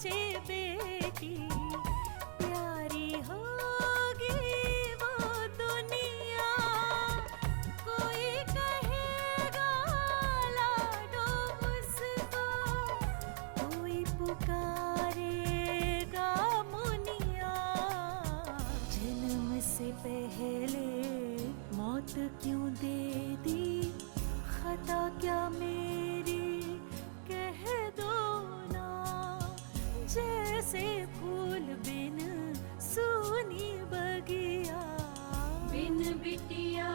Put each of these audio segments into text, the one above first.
सोचे बेटी प्यारी होगी वो दुनिया, कोई कहेगा लाडो उसको, कोई पुकारेगा मुनिया। जन्म से पहले मौत क्यों दे दी, खता क्या मेरी कह दो ना। जैसे फूल बिन सूनी बगिया, बिन बिटिया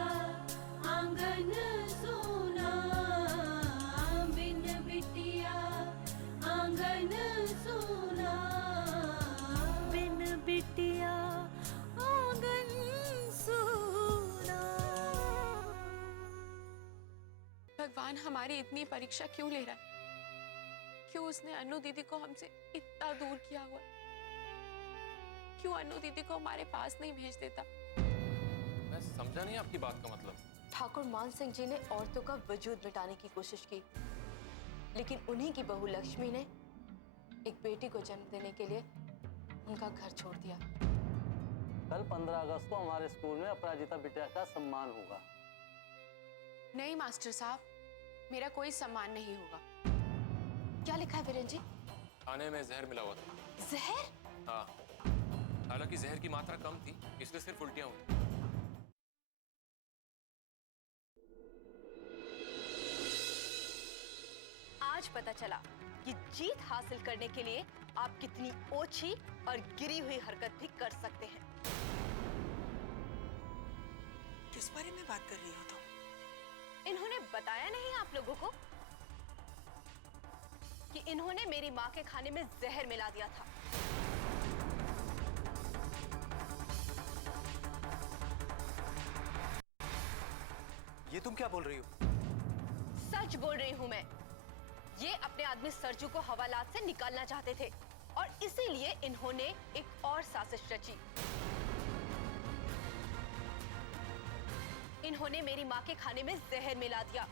आंगन सूना, बिन बिटिया आंगन सूना, बिन बिटिया आंगन सूना। भगवान हमारी इतनी परीक्षा क्यों ले रहा है? क्यों उसने अनु दीदी को हमसे इतना दूर किया हुआ? क्यों अनु दीदी को हमारे पास नहीं भेज देता? मैं समझा नहीं आपकी बात का मतलब। ठाकुर मान सिंह जी ने औरतों का वजूद मिटाने की कोशिश की, लेकिन उन्हीं की बहू लक्ष्मी ने एक बेटी को जन्म देने के लिए उनका घर छोड़ दिया। कल 15 अगस्त को हमारे स्कूल में अपराजिता बिटिया का सम्मान होगा। नहीं मास्टर साहब, मेरा कोई सम्मान नहीं होगा। क्या लिखा है वीरेन जी? खाने में जहर मिला हुआ था। जहर? हाँ, हालांकि जहर की मात्रा कम थी, इसलिए सिर्फ उल्टियां हुई। आज पता चला कि जीत हासिल करने के लिए आप कितनी ओछी और गिरी हुई हरकत भी कर सकते हैं। किस बारे में बात कर रही हो तुम? इन्होंने बताया नहीं आप लोगों को कि इन्होंने मेरी माँ के खाने में जहर मिला दिया था। ये तुम क्या बोल रही हो? सच बोल रही हूं मैं। ये अपने आदमी सरजू को हवालात से निकालना चाहते थे और इसीलिए इन्होंने एक और साजिश रची। इन्होंने मेरी माँ के खाने में जहर मिला दिया,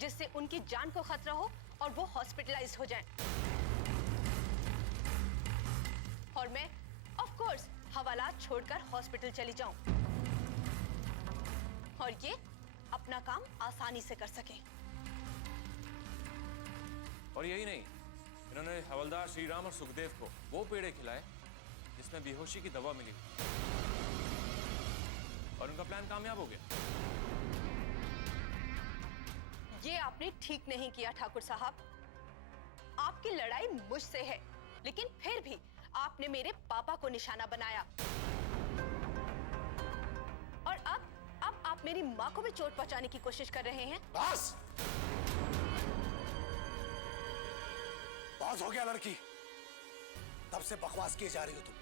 जिससे उनकी जान को खतरा हो और वो हॉस्पिटलाइज्ड हो जाएं। और मैं ऑफ कोर्स हवालात छोड़कर हॉस्पिटल चली जाऊं और ये अपना काम आसानी से कर सके। और यही नहीं, इन्होंने हवलदार श्रीराम और सुखदेव को वो पेड़े खिलाए जिसमें बेहोशी की दवा मिली और उनका प्लान कामयाब हो गया। ये आपने ठीक नहीं किया ठाकुर साहब। आपकी लड़ाई मुझसे है, लेकिन फिर भी आपने मेरे पापा को निशाना बनाया और अब आप मेरी माँ को भी चोट पहुंचाने की कोशिश कर रहे हैं। बस हो गया लड़की। तब से बकवास किए जा रही हो तुम।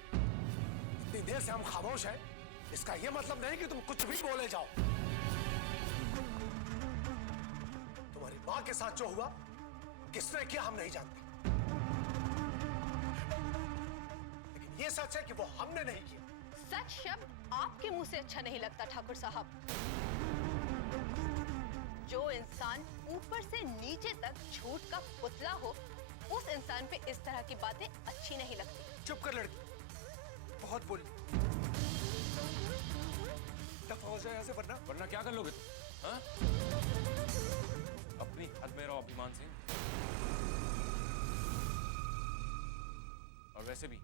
इतनी देर से हम खामोश हैं, इसका यह मतलब नहीं कि तुम कुछ भी बोले जाओ। तुम्हारी माँ के साथ जो हुआ, किसने किया हम नहीं जानते, लेकिन यह सच है कि वो हमने नहीं किया। सच शब्द आपके मुंह से अच्छा नहीं लगता ठाकुर साहब। जो इंसान ऊपर से नीचे तक झूठ का पुतला हो, उस इंसान पे इस तरह की बातें अच्छी नहीं लगती। चुप कर लड़की, बहुत बोली। दफा हो जाए यहाँ से, वरना क्या कर लोगे तुम? हाँ? अपनी हद में रहो अभिमान सिंह। और वैसे भी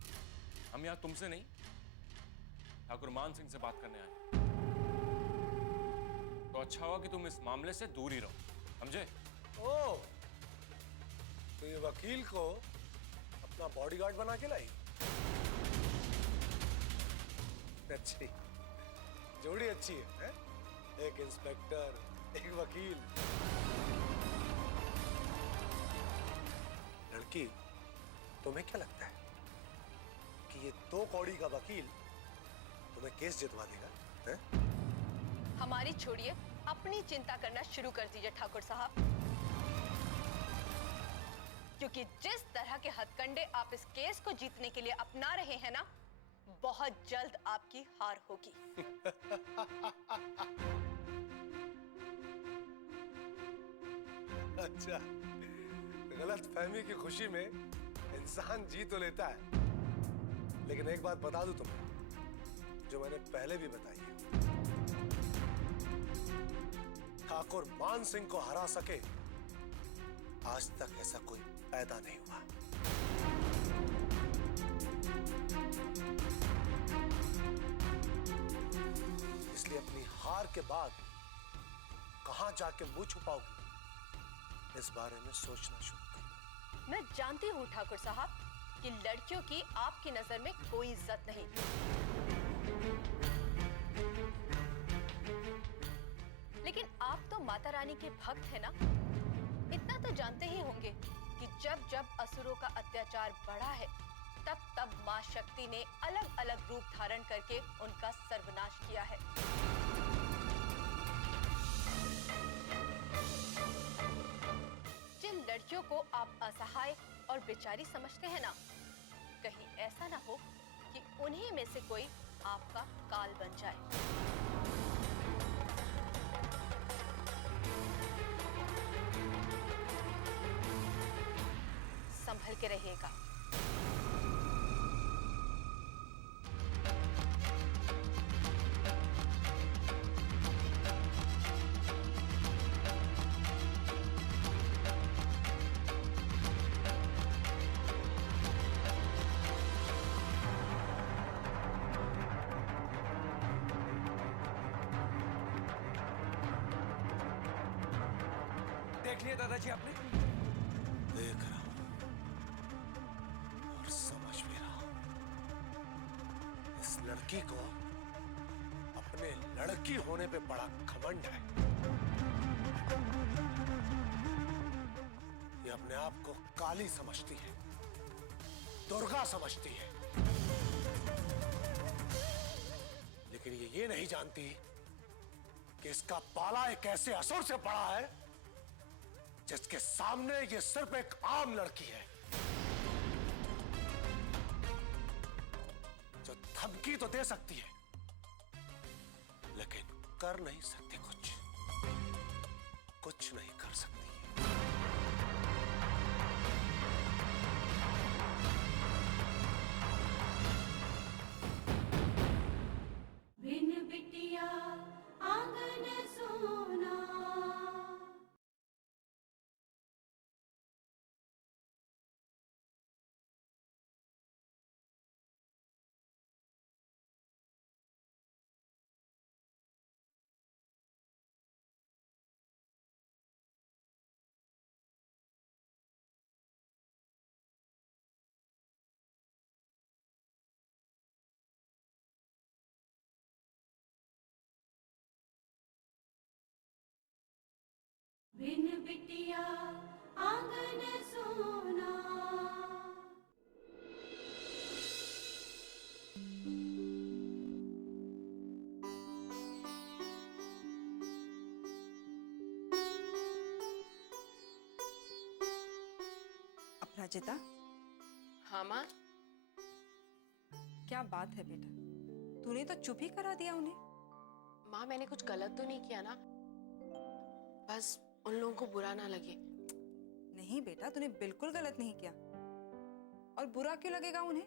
हम यहाँ तुमसे नहीं, ठाकुर मान सिंह से बात करने आए। तो अच्छा हुआ कि तुम इस मामले से दूर ही रहो, समझे? ओ, तो ये वकील को अपना बॉडीगार्ड बना के लाई। अच्छी जोड़ी अच्छी है? एक इंस्पेक्टर, एक वकील। लड़की, तुम्हें क्या लगता है कि ये 2 कौड़ी का वकील तुम्हें केस जितवा देगा? है? हमारी छोड़िए, अपनी चिंता करना शुरू कर दीजिए ठाकुर साहब, क्योंकि जिस तरह के हथकंडे आप इस केस को जीतने के लिए अपना रहे हैं ना, बहुत जल्द आपकी हार होगी। अच्छा, गलत फहमी की खुशी में इंसान जी तो लेता है, लेकिन एक बात बता दूं तुम्हें, जो मैंने पहले भी बताई है। ठाकुर मान सिंह को हरा सके आज तक ऐसा कोई पैदा नहीं हुआ। इसलिए अपनी हार के बाद कहां जाके मुंह छुपाओगी, इस बारे में सोचना शुरू कर। मैं जानती हूँ ठाकुर साहब कि लड़कियों की आपकी नजर में कोई इज्जत नहीं। लेकिन आप तो माता रानी के भक्त हैं ना? इतना तो जानते ही होंगे कि जब जब असुरों का अत्याचार बढ़ा है, तब तब मां शक्ति ने अलग अलग रूप धारण करके उनका सर्वनाश किया है। जिन लड़कियों को आप असहाय और बेचारी समझते हैं ना, कहीं ऐसा ना हो कि उन्हीं में से कोई आपका काल बन जाए। संभल के रहिएगा। देख लिया दादाजी आपने? देख रहा हूं और समझ भी रहा हूं। इस लड़की को अपने लड़की होने पे बड़ा घमंड है। ये अपने आप को काली समझती है, दुर्गा समझती है, लेकिन ये नहीं जानती कि इसका पाला एक ऐसे असुर से पड़ा है जिसके सामने ये सिर्फ एक आम लड़की है, जो धमकी तो दे सकती है लेकिन कर नहीं सकती, कुछ नहीं कर सकती। बिन बिटिया आंगन सोना। बिन बिटिया आंगन सोना। अपराजिता, हाँ माँ। क्या बात है बेटा, तूने तो चुप ही करा दिया उन्हें। माँ मैंने कुछ गलत तो नहीं किया ना? बस उन लोगों को बुरा ना लगे। नहीं बेटा, तूने बिल्कुल गलत नहीं किया। और बुरा क्यों लगेगा उन्हें?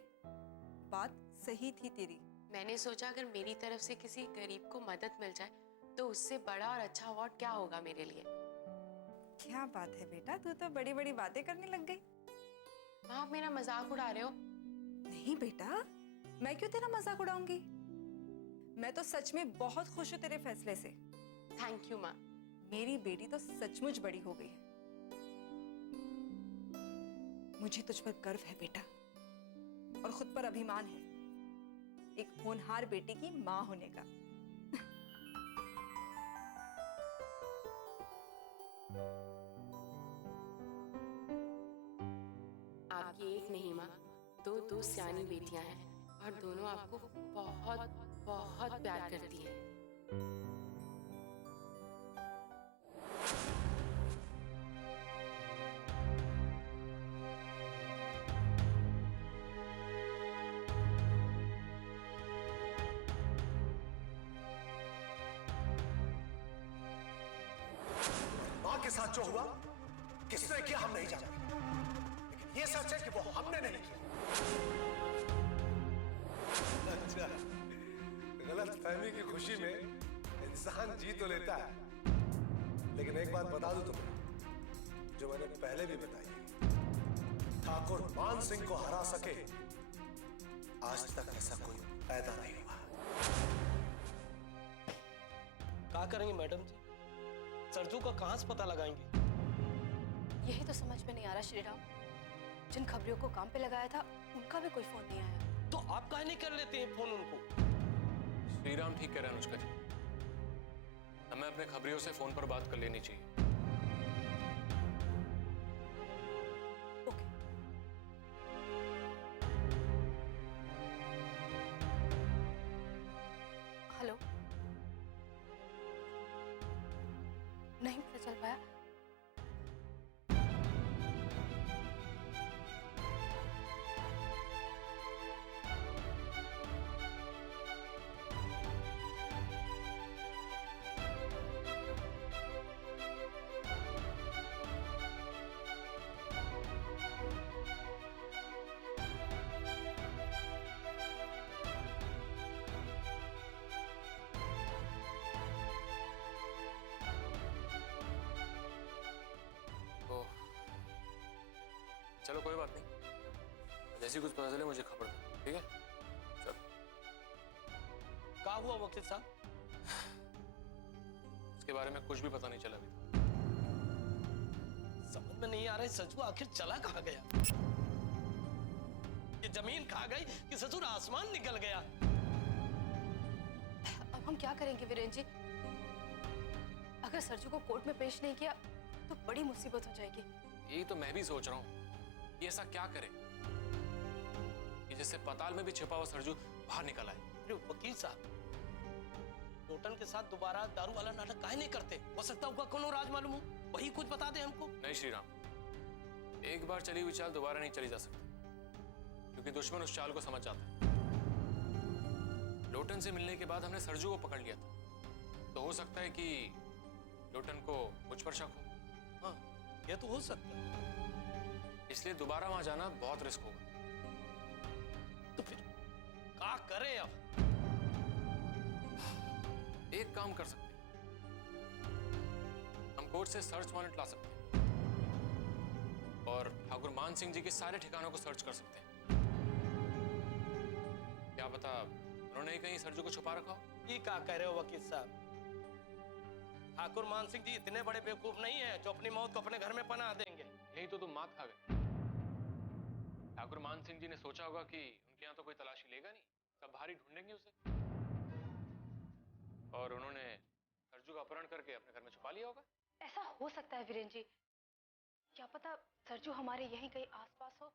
बात सही थी तेरी। मैंने सोचा अगर मेरी तरफ से किसी गरीब को मदद मिल जाए तो उससे बड़ा और अच्छा अवार्ड क्या होगा मेरे लिए। क्या बात है बेटा, तू तो बड़ी बड़ी बातें करने लग गई। माँ आप मेरा मजाक उड़ा रहे हो? नहीं बेटा, मैं क्यों तेरा मजाक उड़ाऊंगी? मैं तो सच में बहुत खुश हूँ तेरे फैसले से। थैंक यू माँ। मेरी बेटी तो सचमुच बड़ी हो गई है। मुझे तुझ पर गर्व है बेटा, और खुद पर अभिमान है, एक होनहार बेटी की माँ होने का। आपकी एक नहीं माँ, दो सियानी बेटियां हैं और दोनों आपको बहुत बहुत प्यार करती हैं। मां के साथ जो हुआ किसने किया हम नहीं जानते, लेकिन ये सच है कि वो हमने नहीं किया। अच्छा, गलत फहमी की खुशी में इंसान जी तो लेता है, लेकिन एक बात बता दूं तुम्हें, जो मैंने पहले भी बताई है, ठाकुर मान सिंह को हरा सके आज तक ऐसा कोई पैदा नहीं हुआ। क्या करेंगे मैडम जी? सरजू का कहां से पता लगाएंगे? यही तो समझ में नहीं आ रहा श्रीराम। जिन खबरियों को काम पे लगाया था उनका भी कोई फोन नहीं आया। तो आप काहे नहीं कर लेते हैं फोन उनको? श्रीराम ठीक कह रहे हैं अनुष्का जी, हमें अपने खबरियों से फोन पर बात कर लेनी चाहिए। ओके। हेलो, नहीं पता चल पाया। चलो कोई बात नहीं, जैसी कुछ पता चले मुझे खबर दो, ठीक है? चलो। क्या हुआ वकील साहब? इसके बारे में कुछ भी पता नहीं चला अभी तक। समझ में नहीं आ रहा है सचू आखिर चला कहाँ गया? ये जमीन खा गई कि ससुर आसमान निकल गया? अब हम क्या करेंगे वीरेंद्र जी? अगर सरजू को कोर्ट में पेश नहीं किया तो बड़ी मुसीबत हो जाएगी। यही तो मैं भी सोच रहा हूँ कि ऐसा क्या करे कि जिससे पाताल में भी छिपा हुआ सरजू बाहर निकल आए। अरे वकील साहब, टोटन के साथ दोबारा दारू वाला नाटक काहे नहीं करते? हो सकता होगा कोनो राज मालूम हो, वही कुछ बता दे हमको। नहीं श्रीराम, एक बार चली हुई चाल दोबारा नहीं चली जा सकती, क्योंकि दुश्मन उस चाल को समझ जाता है। लोटन से मिलने के बाद हमने सरजू को पकड़ लिया था, तो हो सकता है कि लोटन को मुझ पर शक हो। हाँ, ये तो हो सकता है। इसलिए दोबारा वहां जाना बहुत रिस्क होगा। तो फिर क्या करें अब? एक काम कर सकते हैं, हम कोर्ट से सर्च वारंट ला सकते हैं और ठाकुर मान सिंह जी के सारे ठिकानों को सर्च कर सकते हैं। क्या पता उन्होंने ही कहीं सरजू को छुपा रखा हो। ये क्या कह रहे हो वकील साहब? ठाकुर मान सिंह जी इतने बड़े बेवकूफ नहीं है जो अपनी मौत को अपने घर में पनाह देंगे। यही तो तुम मात खा गए। ठाकुर मान सिंह जी ने सोचा होगा कि उनके यहाँ तो कोई तलाशी लेगा नहीं, सब बाहर ही ढूंढेंगे उसे, और उन्होंने सरजू का अपहरण करके अपने घर में छुपा लिया होगा। ऐसा हो सकता है वीरेंद्र जी। क्या पता सरजू हमारे यहीं कहीं आसपास हो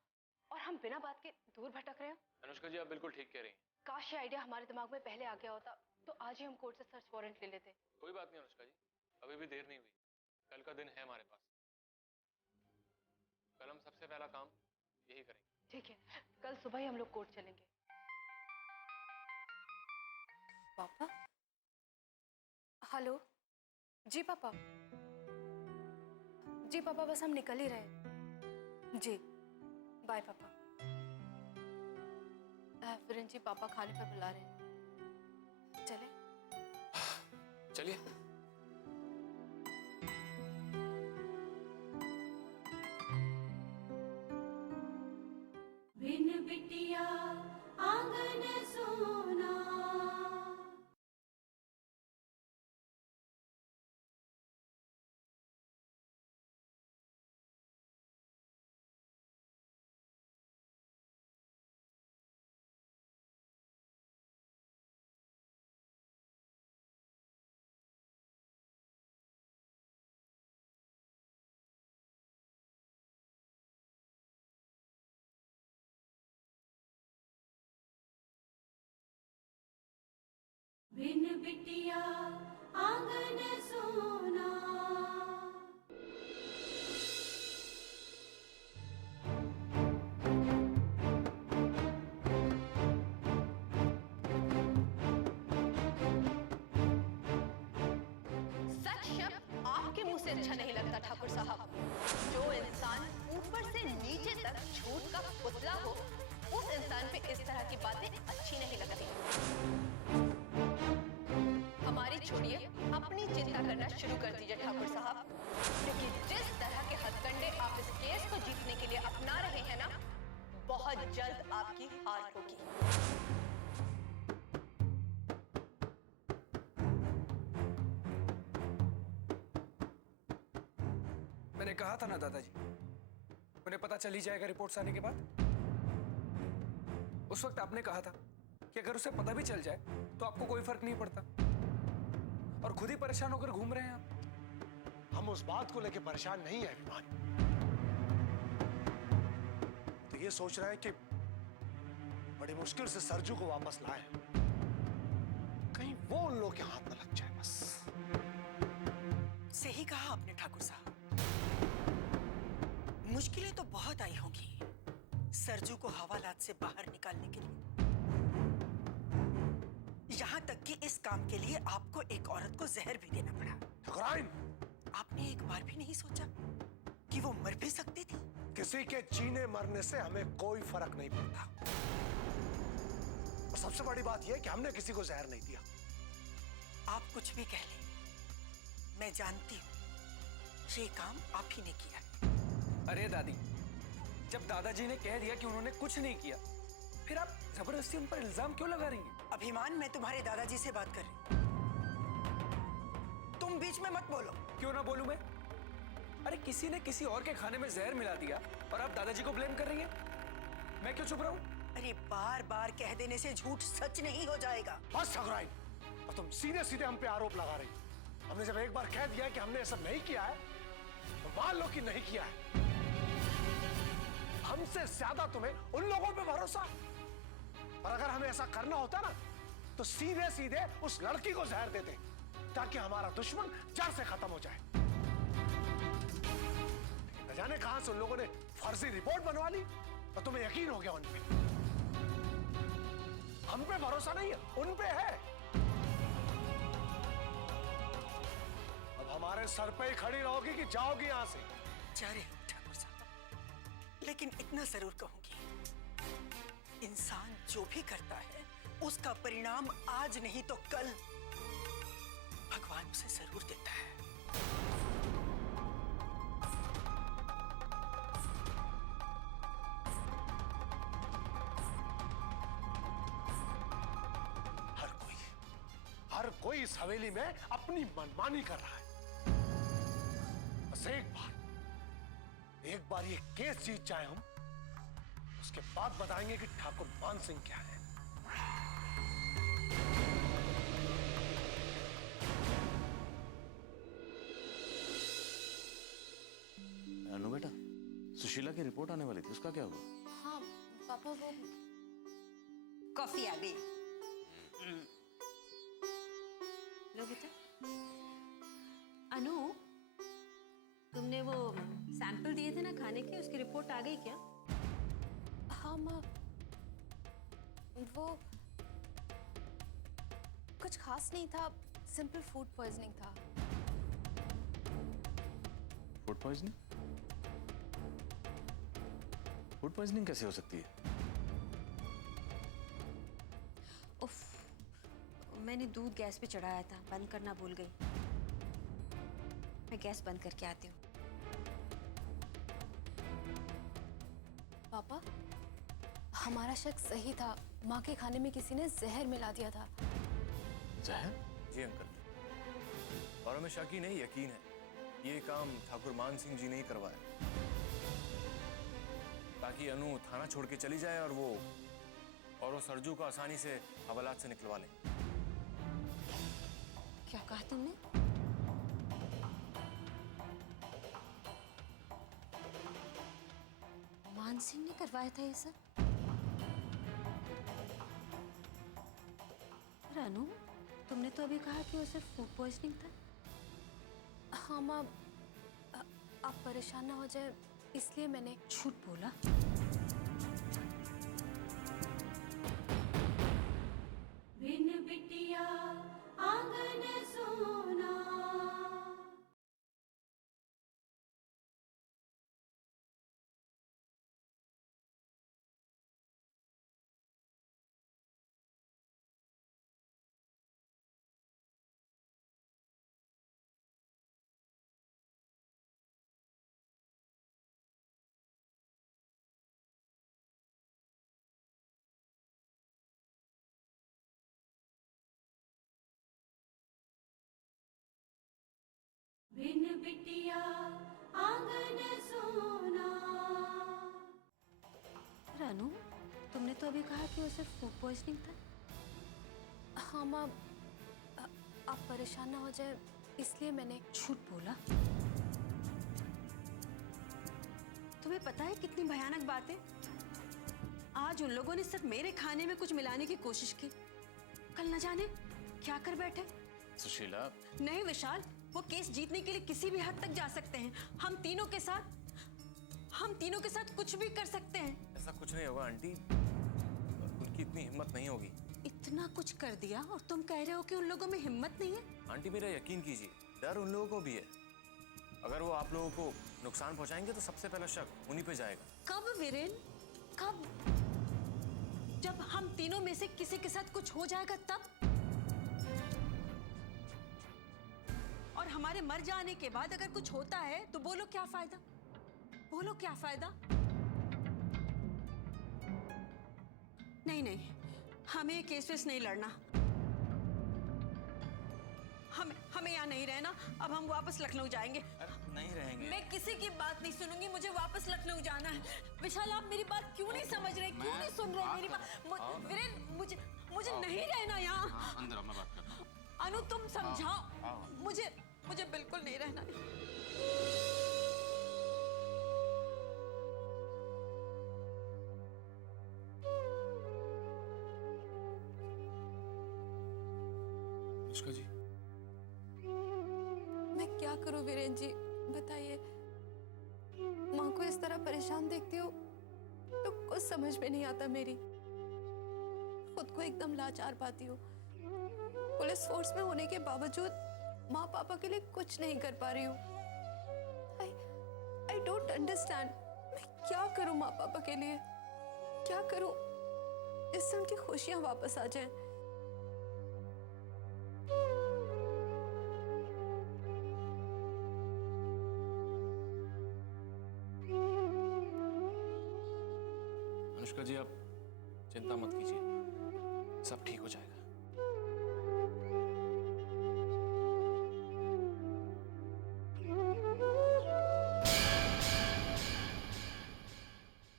और हम बिना बात के दूर भटक रहे हो। अनुष्का जी आप बिल्कुल ठीक कह रही हैं। काश ये आइडिया हमारे दिमाग में पहले आ गया होता तो आज ही हम कोर्ट से सर्च वारंट ले लेते। कोई बात नहीं अनुष्का जी, अभी भी देर नहीं हुई, कल का दिन है हमारे पास। कल हम सबसे पहला काम यही करेंगे। ठीक है, कल सुबह ही हम लोग कोर्ट चलेंगे। पापा? हेलो जी पापा। जी पापा, बस हम निकल ही रहे। जी बाय पापा। वीरेंद्र जी पापा खाने पर बुला रहे हैं, चले? चलिए। बिन बिटिया आंगन सोना। बिन बिटिया आंगन सोना। सच शब्द आपके मुंह से अच्छा नहीं लगता ठाकुर साहब। जो इंसान ऊपर से नीचे तक झूठ का पुतला हो, उस इंसान पे इस तरह की बातें अच्छी नहीं लगती। हमारी छोड़िए, अपनी चिंता करना शुरू कर दीजिए ठाकुर साहब, क्योंकि जिस तरह के हथकंडे आप इस केस को जीतने के लिए अपना रहे हैं ना, बहुत जल्द आपकी हार होगी। मैंने कहा था ना दादाजी, उन्हें पता चल ही जाएगा रिपोर्ट्स आने के बाद। उस वक्त आपने कहा था कि अगर उसे पता भी चल जाए तो आपको कोई फर्क नहीं पड़ता, और खुद ही परेशान होकर घूम रहे हैं आप। हम उस बात को लेकर परेशान नहीं है अभिमान, तो ये सोच रहे हैं कि बड़ी मुश्किल से सरजू को वापस लाए, कहीं वो उन लोगों के हाथ न लग जाए बस। सही कहा आपने ठाकुर साहब, मुश्किलें तो बहुत आई होंगी सरजू को हवालात से बाहर निकालने के लिए। यहाँ तक कि इस काम के लिए आपको एक औरत को जहर भी देना पड़ा। ठकुराइन, आपने एक बार भी नहीं सोचा कि वो मर भी सकती थी? किसी के जीने मरने से हमें कोई फर्क नहीं पड़ता, और सबसे बड़ी बात यह है कि हमने किसी को जहर नहीं दिया। आप कुछ भी कह लें, मैं जानती हूँ ये काम आप ही ने किया। अरे दादी, जब दादाजी ने कह दिया कि उन्होंने कुछ नहीं किया, फिर आप जबरदस्ती उन पर इल्जाम क्यों लगा रही हैं? अभिमान, मैं तुम्हारे दादाजी से बात कर रही हूँ, तुम बीच में मत बोलो। क्यों ना बोलूं मैं? अरे किसी ने किसी और के खाने में जहर मिला दिया और आप दादाजी को ब्लेम कर रही हैं। मैं क्यों चुप रहूं? अरे बार बार कह देने से झूठ सच नहीं हो जाएगा। बस ठकुराइन, और तुम सीधे सीधे हम पे आरोप लगा रही। हमने जब एक बार कह दिया कि हमने ऐसा नहीं किया है, तो मान लो कि नहीं किया है। हमसे ज्यादा तुम्हें उन लोगों पे भरोसा, और अगर हमें ऐसा करना होता ना, तो सीधे सीधे उस लड़की को जहर देते, ताकि हमारा दुश्मन जड़ से खत्म हो जाए। न जाने कहां से उन लोगों ने फर्जी रिपोर्ट बनवा ली, और तुम्हें यकीन हो गया उन पे। हम पे भरोसा नहीं है, उन पे है। अब हमारे सर पे ही खड़ी रहोगी कि जाओगी यहां से? जा रही हूं ठाकुर साहब, लेकिन इतना जरूर कहूंगी, इंसान जो भी करता है उसका परिणाम आज नहीं तो कल भगवान उसे जरूर देता है। हर कोई इस हवेली में अपनी मनमानी कर रहा है। बस एक बार ये केस जीत जाए हम, उसके बाद बताएंगे कि ठाकुर मान सिंह क्या है। अनु बेटा, सुशीला की रिपोर्ट आने वाली थी, उसका क्या हुआ? हाँ पापा, वो कॉफी आ गई। लो बेटा। अनु, तुमने वो सैंपल दिए थे ना खाने के, उसकी रिपोर्ट आ गई क्या? हाँ माँ, वो कुछ खास नहीं था, सिंपल फूड पॉइजनिंग था। Food poisoning? फूड पॉइजनिंग कैसे हो सकती है? उफ, मैंने दूध गैस पे चढ़ाया था, बंद करना भूल गई। मैं गैस बंद करके आती हूँ। पापा, हमारा शक सही था, माँ के खाने में किसी ने जहर मिला दिया था। जहर? जी अंकल, और हमें शक ही नहीं, यकीन है ये काम ठाकुर मान सिंह जी ने ही करवाया, ताकि अनु थाना छोड़ के चली जाए और वो सरजू को आसानी से हवालात से निकलवा ले। क्या कहा तुमने? मान सिंह ने करवाया था ये सब? रानू, तुमने तो अभी कहा कि वो सिर्फ फूड पॉइजनिंग था। हाँ माँ, आप परेशान ना हो जाए इसलिए मैंने झूठ बोला। बिन बिटिया आंगन सोना। बिन बिटिया आंगन सोना। रानू, तुमने तो अभी कहा कि उसे फूड पॉइजनिंग था। हाँ माँ, आप परेशान ना हो जाए इसलिए मैंने झूठ बोला। तुम्हें पता है कितनी भयानक बात है? आज उन लोगों ने सिर्फ मेरे खाने में कुछ मिलाने की कोशिश की, कल न जाने क्या कर बैठे। सुशीला, नहीं विशाल, वो केस जीतने के लिए किसी भी हद तक जा सकते हैं। हम तीनों के साथ कुछ भी कर सकते हैं। ऐसा कुछ नहीं होगा आंटी, उनकी इतनी हिम्मत नहीं होगी। इतना कुछ कर दिया और तुम कह रहे हो कि उन लोगों में हिम्मत नहीं है? आंटी मेरा यकीन कीजिए, डर उन लोगों को भी है। अगर वो आप लोगों को नुकसान पहुंचाएंगे तो सबसे पहला शक उन्हीं पे जाएगा। कब वीरेन, कब? जब हम तीनों में से किसी के साथ कुछ हो जाएगा तब? और हमारे मर जाने के बाद अगर कुछ होता है तो बोलो क्या फायदा? बोलो क्या फायदा? नहीं, हमें ये केस वेस नहीं लड़ना। हमें यहाँ नहीं रहना। अब हम वापस लखनऊ जाएंगे। नहीं रहेंगे। मैं किसी की बात नहीं सुनूंगी, मुझे वापस लखनऊ जाना है। विशाल, आप मेरी बात क्यों नहीं समझ रहे, क्यों नहीं सुन रहे मेरी बात? वीरेन, मुझे नहीं रहना यहाँ। अंदर मैं बात करता हूँ। अनु, तुम समझाओ। मुझे बिल्कुल नहीं रहना है। अनुष्का जी, मैं क्या करूं वीरेन जी, बताइए। माँ को इस तरह परेशान देखती हूँ तो कुछ समझ में नहीं आता मेरी। खुद को एकदम लाचार पाती हूँ। पुलिस फोर्स में होने के बावजूद माँ पापा के लिए कुछ नहीं कर पा रही हूँ। I don't understand. मैं क्या करूँ माँ पापा के लिए, क्या करूँ जिससे उनकी खुशियाँ वापस आ जाएं। अनुष्का जी, आप चिंता मत कीजिए, सब ठीक हो जाएगा।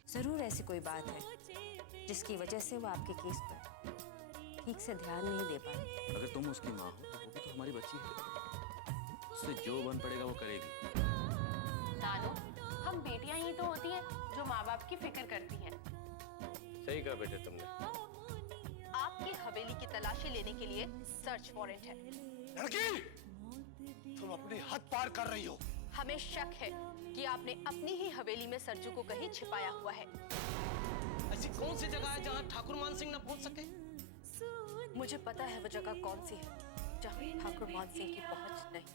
जरूर ऐसी कोई बात है जिसकी वजह से वो आपके केस पर ठीक से ध्यान नहीं दे पा रही। अगर तुम उसकी माँ हो तो वो भी तो हमारी बच्ची है। उससे जो बन पड़ेगा वो करेगी। नानो, हम बेटियां ही तो होती हैं जो माँ बाप की फिक्र करती हैं। सही कहा बेटे तुमने। आपकी हवेली की तलाशी लेने के लिए सर्च वारंट है। लड़की, तुम अपनी हद पार कर रही हो। हमें शक है कि आपने अपनी ही हवेली में सरजू को कहीं छिपाया हुआ है। ऐसी कौन सी जगह है जहाँ ठाकुर मान सिंह न पहुँच सके? मुझे पता है वो जगह कौन सी है जहाँ ठाकुर मान सिंह की पहुंच नहीं।